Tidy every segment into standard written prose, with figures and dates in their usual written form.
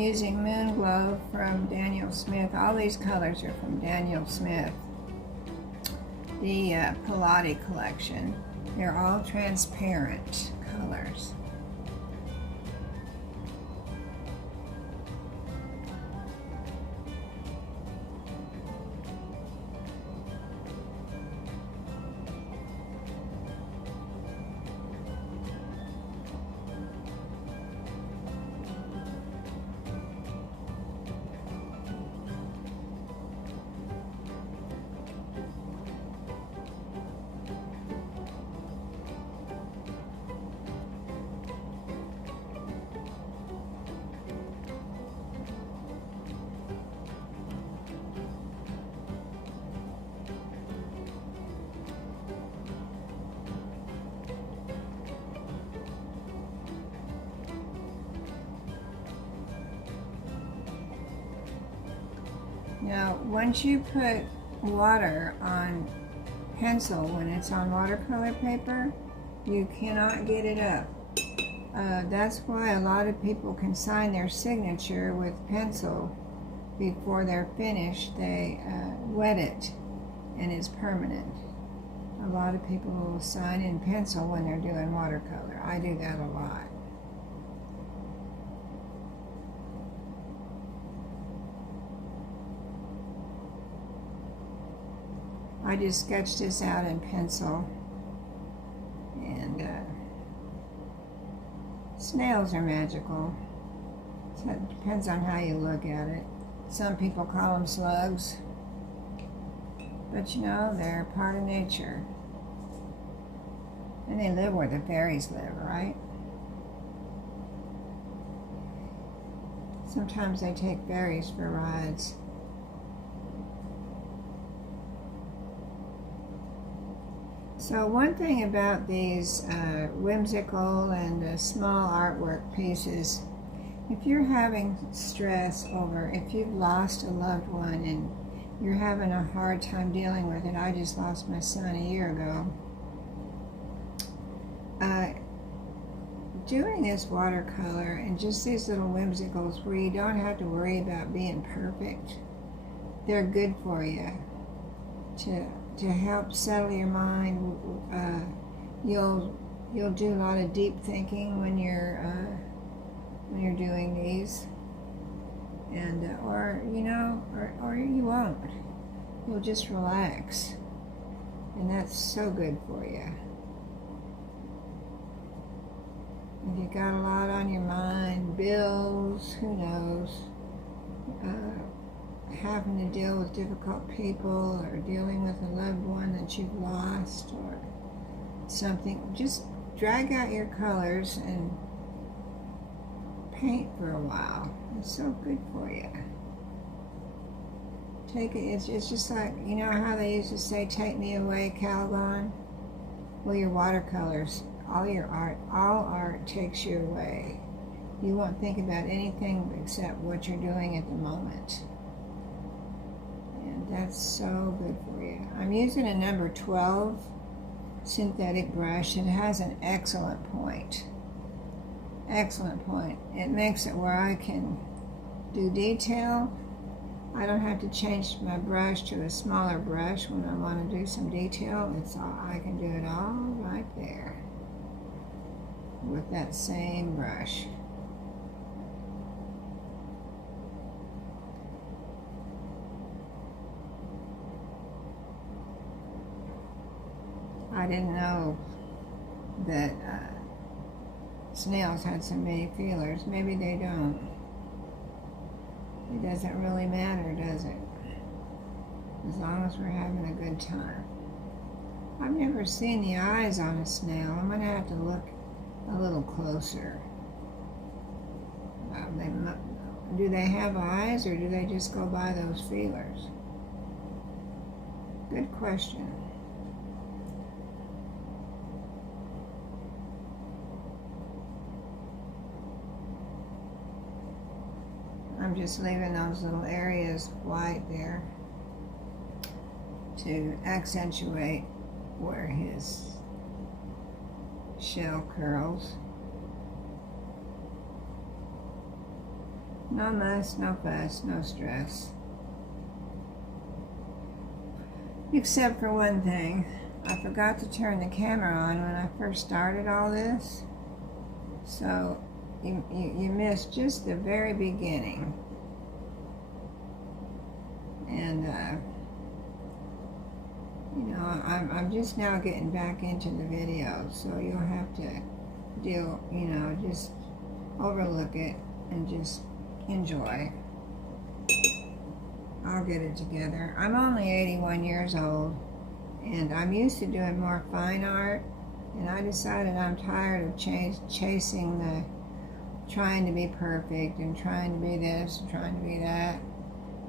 using Moon Glow from Daniel Smith. All these colors are from Daniel Smith, the Palati collection. They're all transparent colors. Now, once you put water on pencil, when it's on watercolor paper, you cannot get it up. That's why a lot of people can sign their signature with pencil before they're finished. They wet it and it's permanent. A lot of people will sign in pencil when they're doing watercolor. I do that a lot. I just sketched this out in pencil, and snails are magical, so it depends on how you look at it. Some people call them slugs, but you know, they're part of nature, and they live where the fairies live, right? Sometimes they take fairies for rides. So one thing about these whimsical and small artwork pieces, if you're having stress over, if you've lost a loved one and you're having a hard time dealing with it, I just lost my son a year ago. Doing this watercolor and just these little whimsicals where you don't have to worry about being perfect, they're good for you to help settle your mind. You'll do a lot of deep thinking when you're doing these, and or you won't. You'll just relax, and that's so good for you. If you got a lot on your mind, bills, who knows, having to deal with difficult people, or dealing with a loved one that you've lost, or something, just drag out your colors and paint for a while. It's so good for you. Take it, it's just like, you know how they used to say, take me away, Calgon? Well, your watercolors, all art takes you away. You won't think about anything except what you're doing at the moment. And that's so good for you. I'm using a number 12 synthetic brush. It has an excellent point. Excellent point. It makes it where I can do detail. I don't have to change my brush to a smaller brush when I want to do some detail. I can do it all right there with that same brush. I didn't know that snails had so many feelers. Maybe they don't. It doesn't really matter, does it? As long as we're having a good time. I've never seen the eyes on a snail. I'm going to have to look a little closer. Do they have eyes, or do they just go by those feelers? Good question. I'm just leaving those little areas white there to accentuate where his shell curls. No muss, no fuss, no stress. Except for one thing. I forgot to turn the camera on when I first started all this. So you missed just the very beginning. And you know, I'm just now getting back into the video, so you'll have to deal, you know, just overlook it and just enjoy. I'll get it together. I'm only 81 years old, and I'm used to doing more fine art, and I decided I'm tired of chasing the trying to be perfect and trying to be this and trying to be that.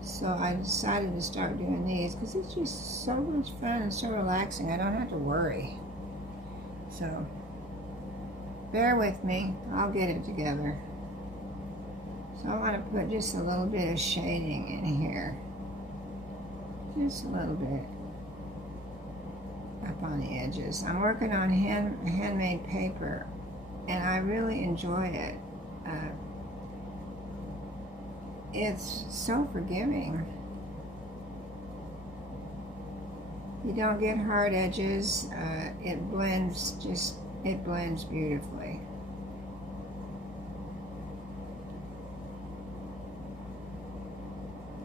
So I decided to start doing these because it's just so much fun and so relaxing. I don't have to worry. So bear with me. I'll get it together. So I want to put just a little bit of shading in here. Just a little bit up on the edges. I'm working on handmade paper, and I really enjoy it. It's so forgiving. You don't get hard edges. It blends beautifully.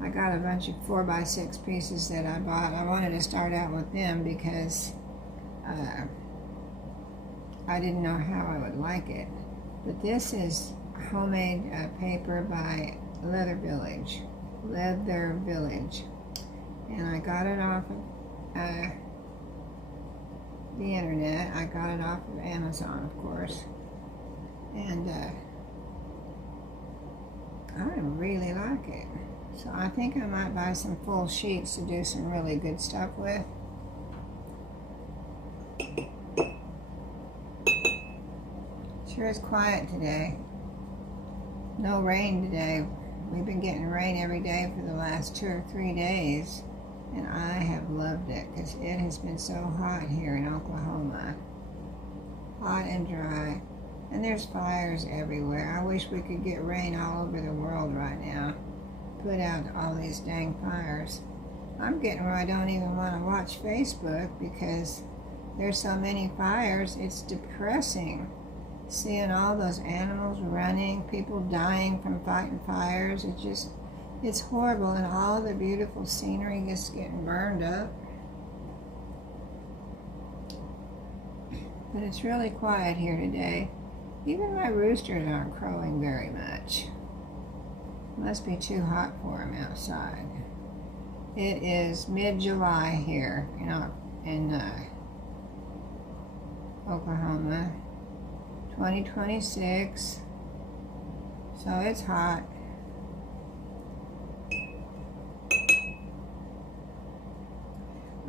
I got a bunch of 4x6 pieces that I bought. I wanted to start out with them because I didn't know how I would like it. But this is homemade paper by Leather Village, and I got it off of the internet. I got it off of Amazon, of course, and I really like it. So I think I might buy some full sheets to do some really good stuff with. Sure is quiet today. No rain today. We've been getting rain every day for the last 2 or 3 days, and I have loved it because it has been so hot here in Oklahoma. Hot and dry, and there's fires everywhere. I wish we could get rain all over the world right now. Put out all these dang fires. I'm getting where I don't even want to watch Facebook because there's so many fires. It's depressing. Seeing all those animals running, people dying from fighting fires, it's horrible, and all the beautiful scenery is getting burned up. But it's really quiet here today. Even my roosters aren't crowing very much. Must be too hot for them outside. It is mid-July here in Oklahoma. 2026, so it's hot.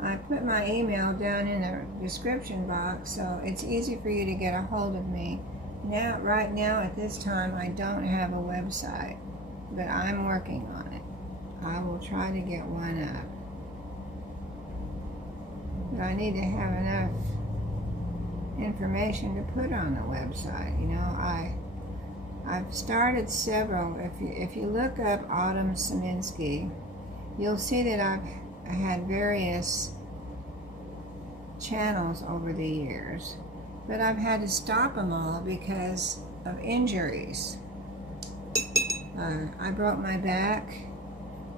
I put my email down in the description box, so it's easy for you to get a hold of me. Right now at this time, I don't have a website, but I'm working on it. I will try to get one up, but I need to have enough information to put on the website. You know, I've started several. If you look up Autumn Saminsky, you'll see that I've had various channels over the years, but I've had to stop them all because of injuries. I broke my back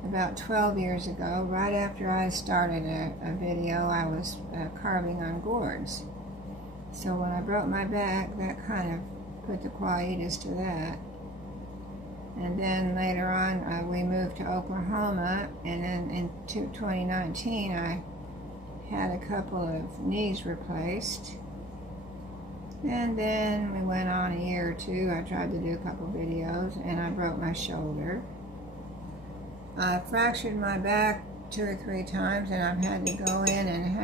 about 12 years ago. Right after I started a video, I was carving on gourds. So when I broke my back, that kind of put the quietus to that. And then later on, we moved to Oklahoma, and then in 2019, I had a couple of knees replaced. And then we went on a year or two. I tried to do a couple videos, and I broke my shoulder. I fractured my back 2 or 3 times, and I've had to go in and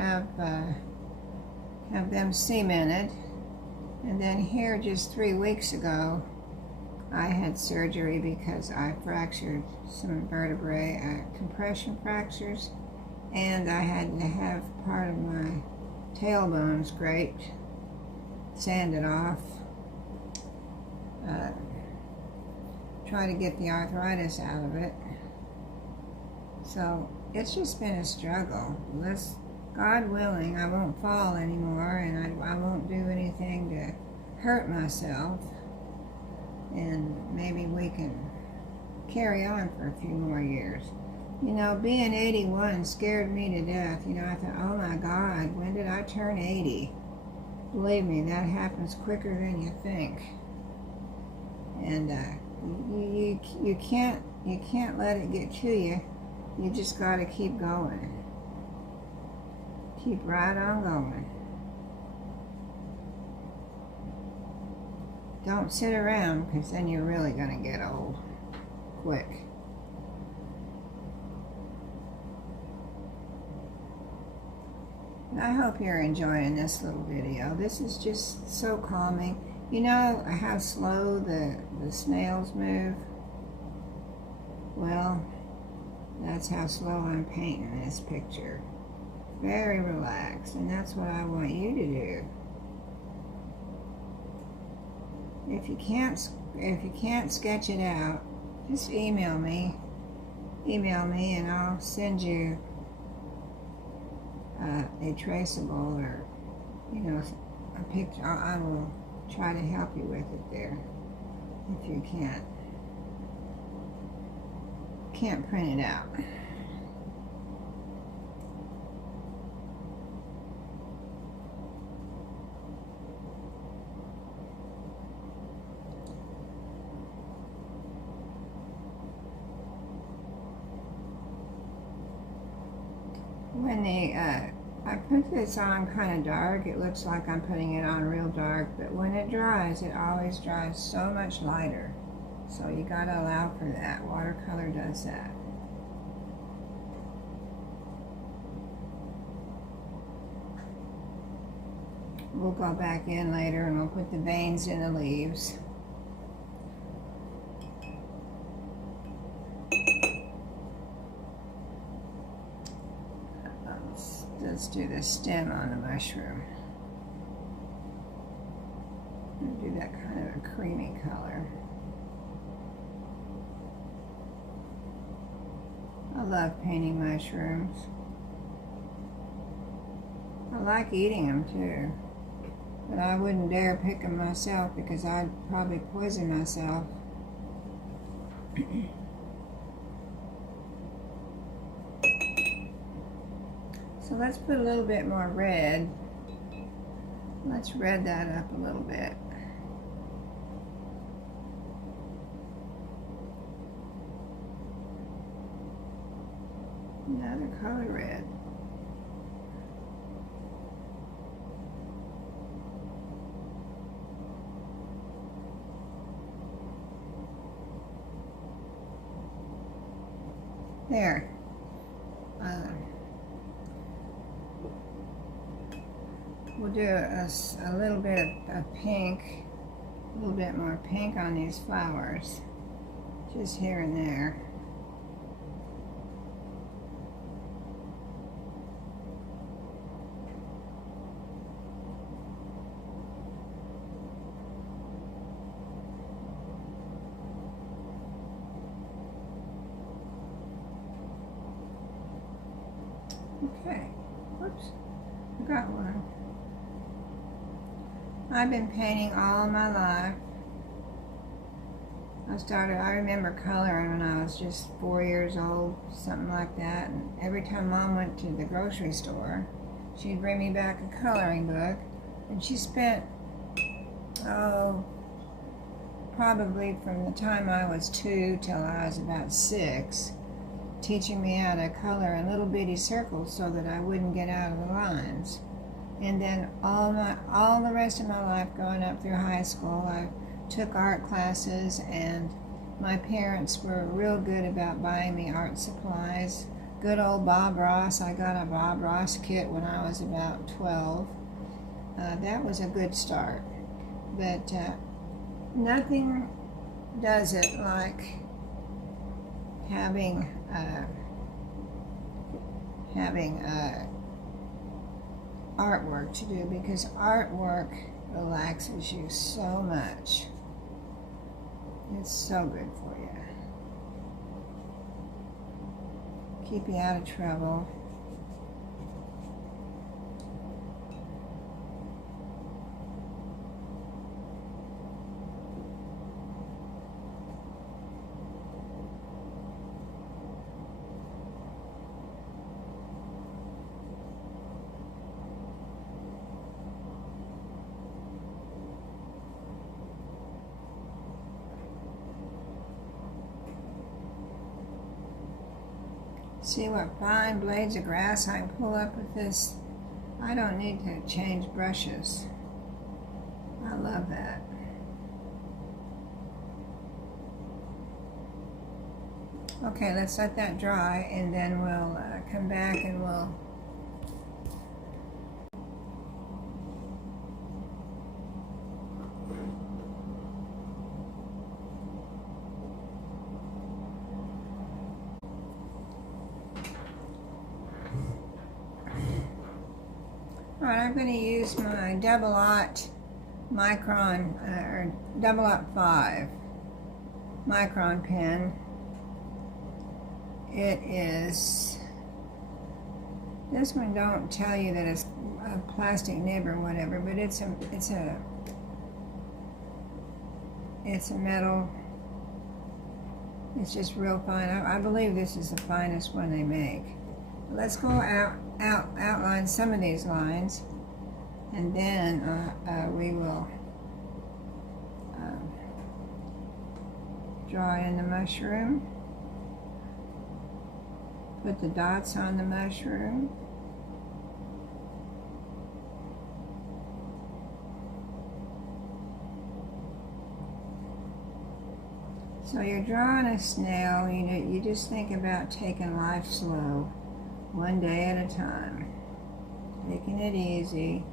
have them cemented. And then here just 3 weeks ago, I had surgery because I fractured some vertebrae, compression fractures, and I had to have part of my tailbone scraped, sanded off, try to get the arthritis out of it. So it's just been a struggle. God willing, I won't fall anymore, and I won't do anything to hurt myself, and maybe we can carry on for a few more years. You know, being 81 scared me to death. You know, I thought, oh my God, when did I turn 80? Believe me, that happens quicker than you think. And you can't let it get to you. You just got to keep going. Keep right on going. Don't sit around, because then you're really going to get old quick. I hope you're enjoying this little video. This is just so calming. You know how slow the snails move? Well, that's how slow I'm painting this picture. Very relaxed, and that's what I want you to do. If you can't sketch it out, just email me. Email me and I'll send you a traceable, or, you know, a picture. I will try to help you with it there if you can't print it out. When I put this on kind of dark, it looks like I'm putting it on real dark, but when it dries, it always dries so much lighter. So you gotta allow for that. Watercolor does that. We'll go back in later and we'll put the veins in the leaves. Let's do the stem on the mushroom. Do that kind of a creamy color. I love painting mushrooms. I like eating them too, but I wouldn't dare pick them myself because I'd probably poison myself. So let's put a little bit more red. Let's red that up a little bit. Another color red. There. We'll do a little bit of pink, a little bit more pink on these flowers, just here and there. Okay, whoops, I got one. I've been painting all my life. I remember coloring when I was just 4 years old, something like that. And every time Mom went to the grocery store, she'd bring me back a coloring book. And she spent, probably from the time I was 2 till I was about 6, teaching me how to color in little bitty circles so that I wouldn't get out of the lines. And then all the rest of my life growing up through high school, I took art classes, and my parents were real good about buying me art supplies. Good old Bob Ross. I got a Bob Ross kit when I was about 12. That was a good start. But nothing does it like having artwork to do, because artwork relaxes you so much. It's so good for you. Keep you out of trouble. See what fine blades of grass I can pull up with this. I don't need to change brushes. I love that. Okay, let's let that dry and then we'll come back and we'll Alright, I'm going to use my double aught micron, or double aught 5 micron pen. It is, this one don't tell you that it's a plastic nib or whatever, but it's a metal. It's just real fine. I believe this is the finest one they make. Let's go outline some of these lines, and then we will draw in the mushroom. Put the dots on the mushroom. So you're drawing a snail, you just think about taking life slow, one day at a time. Taking it easy,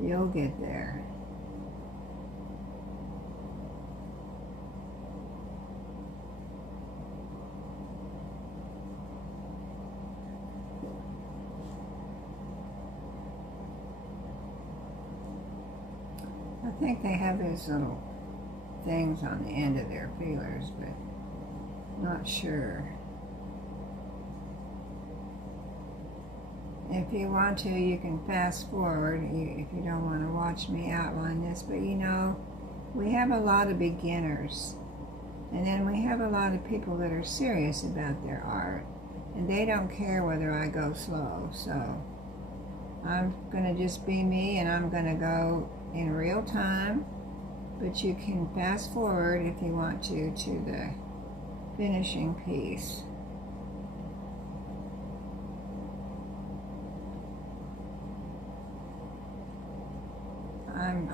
you'll get there. I think they have these little things on the end of their feelers, but not sure. If you want to, you can fast forward if you don't want to watch me outline this, but you know, we have a lot of beginners, and then we have a lot of people that are serious about their art, and they don't care whether I go slow. So I'm going to just be me, and I'm going to go in real time, but you can fast forward if you want to the finishing piece.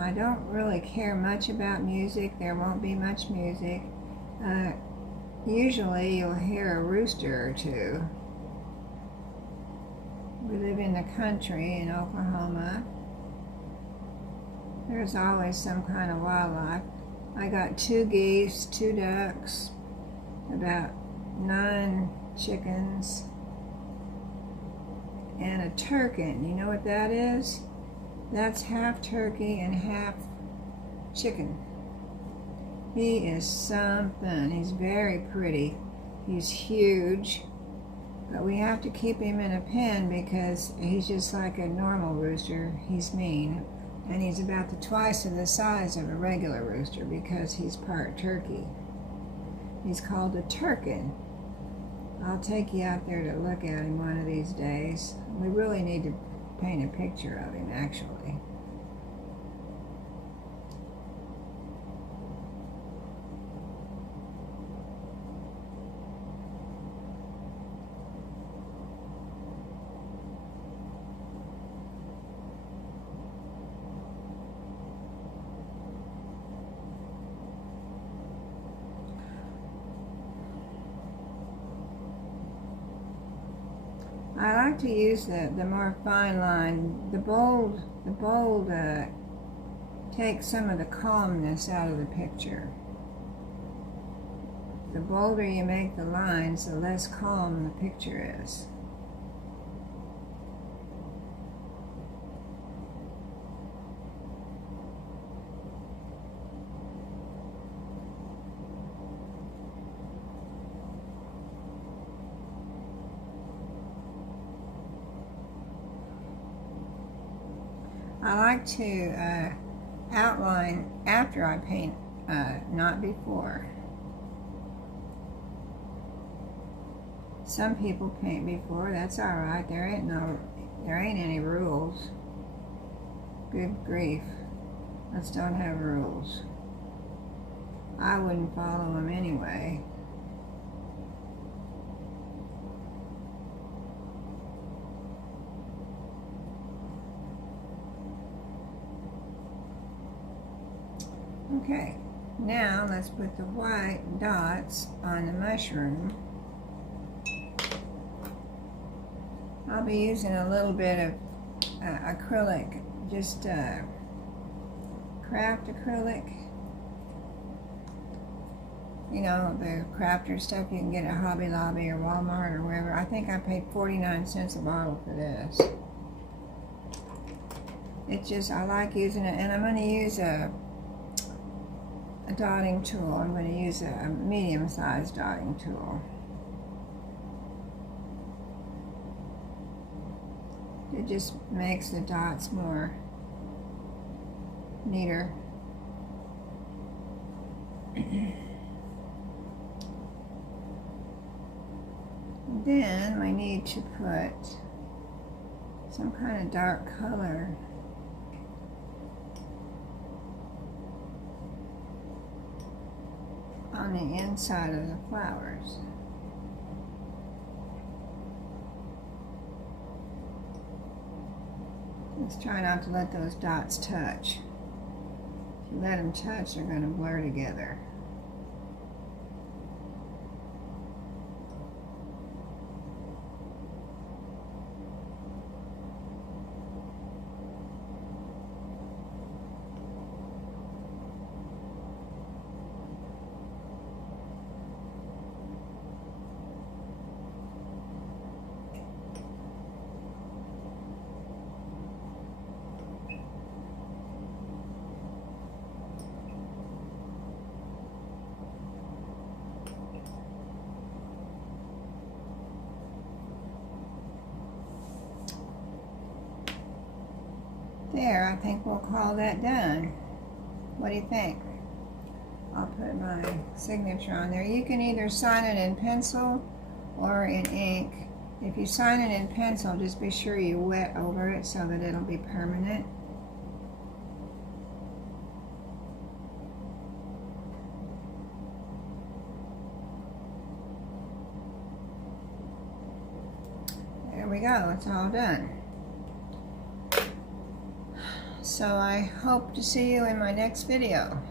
I don't really care much about music. There won't be much music. Usually you'll hear a rooster or two. We live in the country in Oklahoma. There's always some kind of wildlife. I got 2 geese, 2 ducks, about 9 chickens, and a turkin. You know what that is? That's half turkey and half chicken. He is something. He's very pretty. He's huge, but we have to keep him in a pen because he's just like a normal rooster. He's mean. And he's about twice of the size of a regular rooster because he's part turkey. He's called a turkin. I'll take you out there to look at him one of these days. We really need to paint a picture of him, actually. I like to use the more fine line. The bold takes some of the calmness out of the picture. The bolder you make the lines, the less calm the picture is. I like to outline after I paint, not before. Some people paint before, that's alright. There ain't any rules. Good grief. Let's don't have rules. I wouldn't follow them anyway. Okay, now let's put the white dots on the mushroom. I'll be using a little bit of acrylic, just craft acrylic. You know, the crafter stuff you can get at Hobby Lobby or Walmart or wherever. I think I paid 49 cents a bottle for this. It's just, I like using it, and I'm going to use a dotting tool. I'm going to use a medium-sized dotting tool. It just makes the dots more neater. Then I need to put some kind of dark color on the inside of the flowers. Just try not to let those dots touch. If you let them touch, they're going to blur together. There, I think we'll call that done. What do you think? I'll put my signature on there. You can either sign it in pencil or in ink. If you sign it in pencil, just be sure you wet over it so that it'll be permanent. There we go, it's all done. So I hope to see you in my next video.